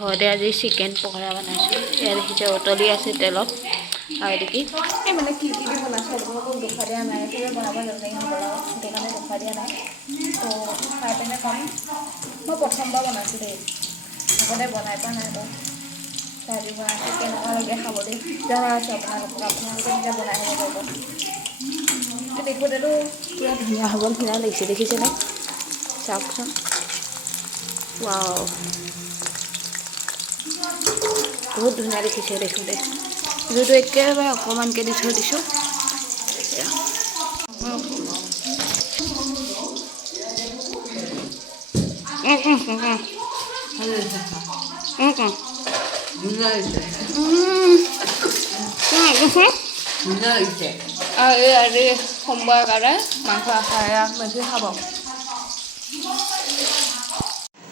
ঘৰতে আজি চিকেন পকৰা বনাইছোঁ। এয়া দেখিছে উতলি আছে তেলত। আৰু দেখি এই মানে কি দি বনাইছোঁ আপোনালোকক দেখুৱাই দিয়া নাই, চবে বনাব নাজানে হ'বলা, সেইটো কাৰণে দেখুৱাই দিয়া নাই। তো খাই পিনে ক'ম। মই প্ৰথমবাৰ বনাইছোঁ দেই, আগতে বনাই পোৱা নাই। তো আজি বনাইছোঁ, কেনেকুৱা লাগে খাবলৈ জনা আছোঁ আপোনালোকে নিজে বনাই হ'ব পাৰিব। দেখোঁতেতো পূৰা ধুনীয়া হ'ব, ধুনীয়া লাগিছে দেখিছেনে? চাওকচোন, ৱাও, বহুত ধুনীয়া দেখিছে দেখোঁতে। জুইটো একেবাৰে অকণমানকৈ দি থৈ দিছোঁ। আজি সোমবাৰ কাৰণে মাংস আশাৰে বেছি খাব।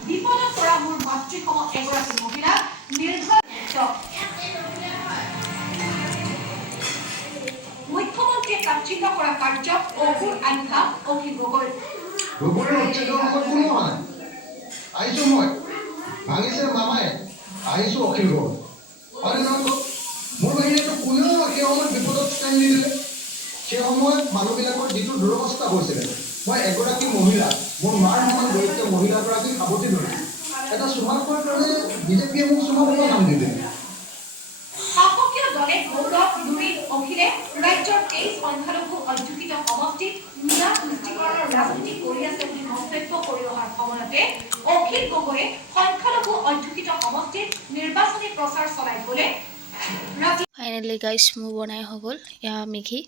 বিপদত পৰা মোৰ মাতৃসম এগৰাকী মহিলা মুখ্যমন্ত্ৰীয়ে কাৰ্যিত কৰা কাৰ্যক অসুৰ আখ্যা অখিল গগৈ। আহিছোঁ মই, ভাঙিছে মামাই, আহিছোঁ অখিল গগৈ। মোৰ বাহিৰেতো কোনেও সেই সময়ত বিপদত ষ্টেণ্ড নিদিলে। সেই সময়ত মানুহবিলাকৰ যিটো দুৰৱস্থা হৈছিলে, মই এগৰাকী মহিলা, মোৰ মাৰ সমান দৰিদ্ৰ মহিলাগৰাকী সাৱটি ধৰিছোঁ। এটা চুমাকৰ দৰে বিজেপিয়ে মোক চুমাকৰ নাম দিলে। শাসকীয় দলে গৌৰৱ লুৰিত অখিলে ৰাজ্যৰ 23 সংখ্যালঘু অধ্যুষিত সমষ্টিত নিয়া তুষ্টিকৰণৰ ৰাজনীতি কৰি আছে বুলি মন্তব্য কৰি অহাৰ সময়তে অখিল গগৈয়ে সংখ্যালঘু অধ্যুষিত সমষ্টিত নিৰ্বাচনী প্ৰচাৰ চলাই গ'লে। ফাইনেলি গাইছ, মোৰ বনাই হৈ গ'ল। এয়া মেগী,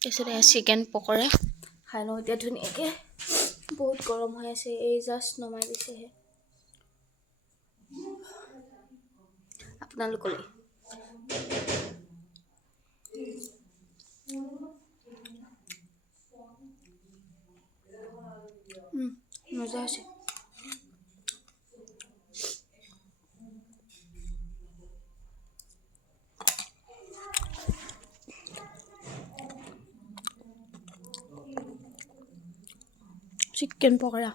তাৰপিছত এয়া চিকেন পকৰা। খাই লওঁ এতিয়া ধুনীয়াকৈ। বহুত গৰম হৈ আছে, এই জাষ্ট নমাই দিছেহে আপোনালোকলৈ। মজা আছে। চিকেন পকৰা।